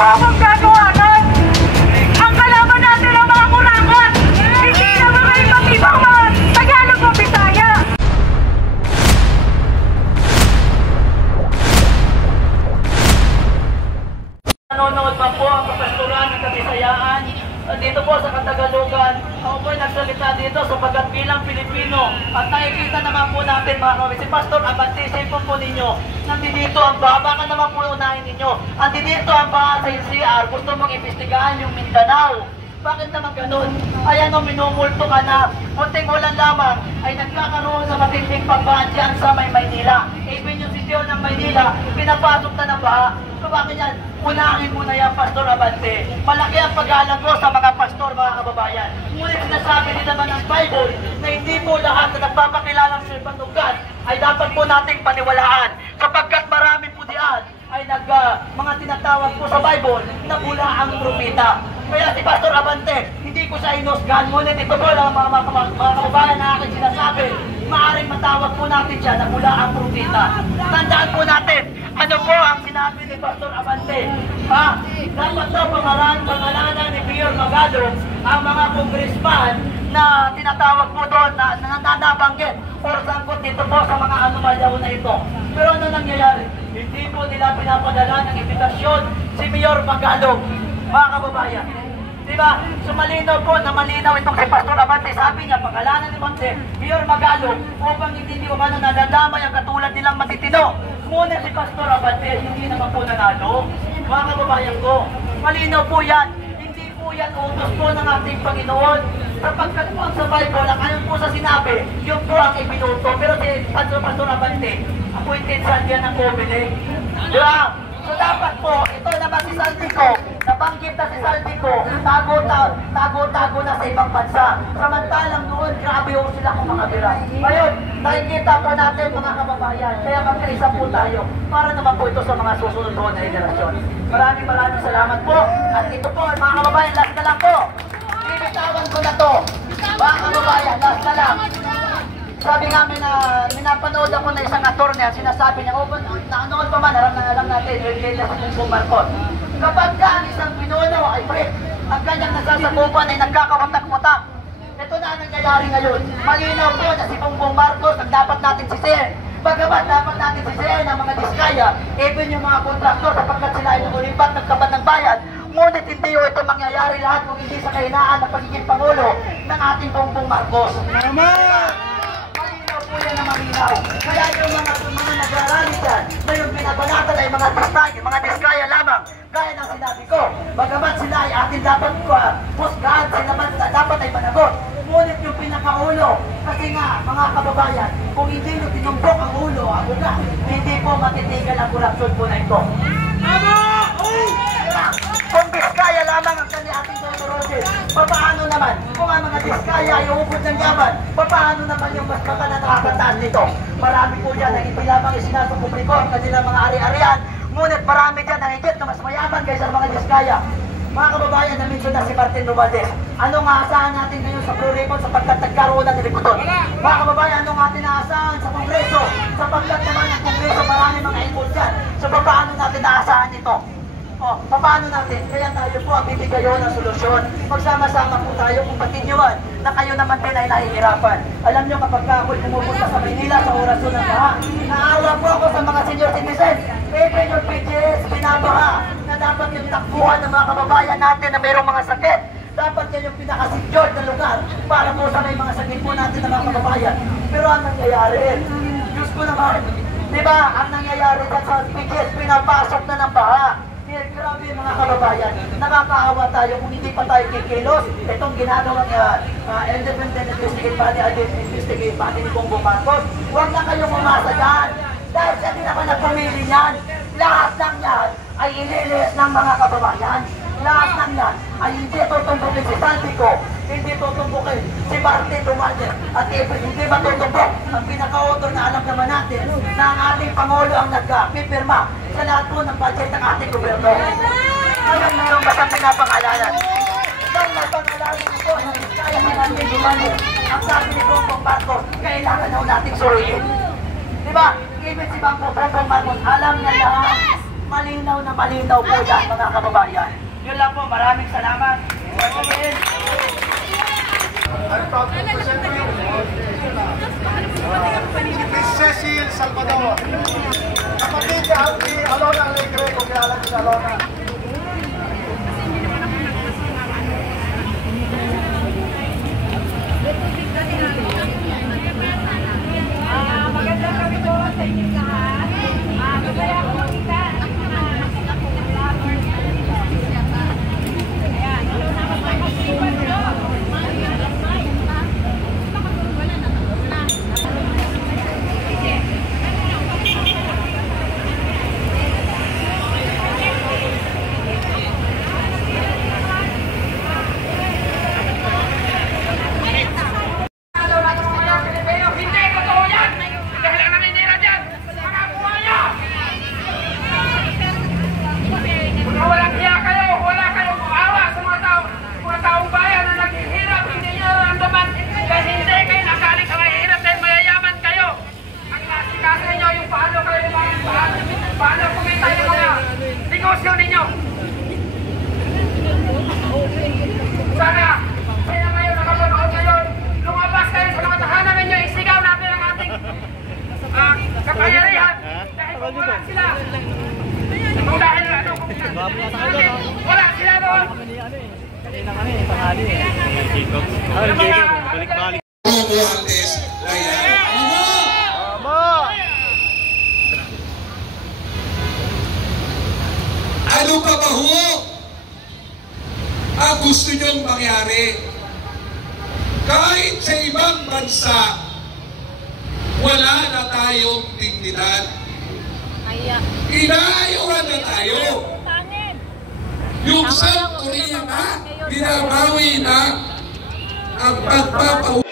po akong gagawa nun. Ang kalaban natin ang mga kurakot. Hindi naman may ibang mga Tagalog o Bisaya. Nanonood pa po ang kapastoran ng Kabisayaan dito po sa Katagalugan. Ako po ay nagsalita dito sapagkat bilang Pilipino at nakikita naman po natin mga kawis, si Pastor Abantisin po ninyo. Nandito ang baka naman po unahin ninyo. Nandito ang baka sa NCR, gusto mong imbestigahan yung Mindanao. Bakit naman ganun? Ayan o, minumulto ka na. Munting ulan lamang ay nagkakaroon sa matinding pagbahan dyan sa Maynila. Even yung sityo ng Maynila, pinapasok na ng baha. So bakit yan? Unahin mo na yan, Pastor Abante. Malaki ang pag-alam ko sa mga pastor, mga kababayan. Ngunit sinasabi din naman ng Bible na hindi po lahat na nagpapakilalang silpanugan ay dapat po nating paniwalaan. Sapagkat marami po diyan ay mga tinatawag po sa Bible na bula ang propeta. Kaya si Pastor Abante, hindi ko siya inusgan. Ngunit ito po lang mga kababayan na aking sinasabi, maaaring matawag po natin siya na bula ang propeta. Tandaan po natin, ano po ang sinabi ni Pastor Abante? Dapat daw pangalanan ni Mayor Magalong ang mga congressman na tinatawag po doon na nabanggit or sangkot dito po sa mga anomalyaw na ito. Pero ano nangyayari? Hindi po nila pinapadala ng imbitasyon si Mayor Magalong, mga kababayan. Diba? So malinaw po na malinaw itong si Pastor Abante. Sabi niya, pangalanan ni Mayor Magalong upang hindi umano nadadamay ang katulad nilang matitino. Ngunit si Pastor Abante, hindi naman po nanalo. Mga kababayan ko, malinaw po yan. Hindi po yan utos po ng ating Panginoon. Sapagkat po ang sa Bible, ang ayon po sa sinabi, yun po ang ibinuto. Pero si Pastor Abante, appointed sa diyan ng Comelec. Diba? So dapat po, ito naman si Saldico, nabanggit na si Saldico, tago-tago na sa ibang bansa. Samantalang noon, grabe ho sila kung mga bira. Ngayon, nakikita po natin mga kababayan, kaya magkaisa po tayo para naman po ito sa mga susunod po na henerasyon. Maraming salamat po. At ito po, mga kababayan, last na lang po. Binitawan ko na to. Mga kababayan, last na lang. Sabi nga minapanood ako na isang aktor niya, sinasabi niya, naanood pa man, alam natin, yung Bongbong Marcos. Kapag ka ang isang pinuno ay pre, ang kanyang nasasakupan ay nagkakawatak-watak. Ito na ang nangyayari ngayon. Malinaw po na si Bongbong Marcos ang dapat natin sisihin. Bagamat dapat natin sisihin ang mga diskaya, even yung mga kontraktor sapagkat sila ay nagulimbat ng kaban ng bayan. Ngunit hindi ito mangyayari lahat kung hindi sa kahinaan ng pagiging Pangulo ng ating Bongbong Marcos. Po yan na malinaw. Kaya yung mga nagrarali dyan na yung binabanatan ay mga diskaya lamang. Gaya ng sinabi ko, bagamat sila ay atin dapat pusgahan, sila dapat ay managot. Ngunit yung pinakaulo, kasi nga mga kababayan, kung hindi nyo tinumpok ang ulo, ang uga, hindi po matitigal ang korupsyon po na ito. Kung diskaya lamang ang ating tuturusin, paano naman? Kung ang mga diskaya ay uubod ng yaman, paano naman yung mas baka na nakakataan nito? Marami po dyan na hindi lamang isinasupubliko ang kanilang mga ari-arian, ngunit marami dyan na higit na mas mayaman kaysa mga diskaya. Mga kababayan, na-mention na si Martin Romualdez. Anong aasahan natin ngayon sa Blue Ribbon sapagkat nagkaroon ng direktor? Mga kababayan, anong ating aasahan sa Kongreso? Sapagkat naman ang Kongreso marami mga input dyan. So paano natin aasahan ito? Paano natin? Kaya tayo po ang bibigayon ng solusyon. Magsama-sama po tayo kung patinyuan na kayo naman din ay nahihirapan. Alam nyo kapag ako'y pumupunta sa Manila sa orasyon ng baha, naawa po ako sa mga senior citizens. Even yung PGS, binabaha na dapat yung takbuhan ng mga kababayan natin na mayroong mga sakit. Dapat yan yung pinaka-secured na lugar para po sa may mga sakit po natin ng mga kababayan. Pero ang nangyayari, Diyos ko naman, di ba, ang nangyayari dyan sa PGS, pinapasok na ng baha. Grabe mga kababayan, nakakaawa tayo kung hindi pa tayo kikilos. Itong ginagawang independent investigative body ni Bongbong Marcos, huwag na kayong umasa dyan. Dahil siya din naman nagpumili niyan. Lahat ng yan ay ililis ng mga kababayan. Lahat ng yan ay hindi tutumbukin si Saldico, hindi tutumbukin si Martin Romualdez, at hindi matutumbok ang pinaka-author na alam naman natin na ang ating Pangulo ang nagpipirma sa lahat po ng budget ng ating gobyerno. Ngayon na yung basang pinapangalanan. Nang napangalanan ito, kaya natin gumano. Ang sabi ni Bongbong Marcos, kailangan na nating suriin. Diba? Even si Bongbong Marcos, alam niya lahat malinaw na malinaw po yan, mga kababayan. Yun lang po, maraming salamat. Miss Cecil Salvador. Kapatid ni Alona Alegre, kung kilala niyo si Alona. Magandang gabi po sa inyong lahat. Masaya ako makita ang mga vloggers. Ayan, ito na magpapasipan ko. Paano kumita yung mga negosyo ninyo? Sana, kaya ngayon nakapanood ngayon, lumabas kayo sa mga tahanan ninyo, isigaw natin ang ating kapayarihan. Dahil kung wala sila, kung dahil ano, wala sila doon. Kanina kami, tanghali eh. Jacob. Balik-balik. Ano pa ba ho ang gusto nyong mangyari? Kahit sa ibang bansa, wala na tayong dignidad. Inaayuhan na tayo. Yung South Korea na, binabawi na ang pagpapaw.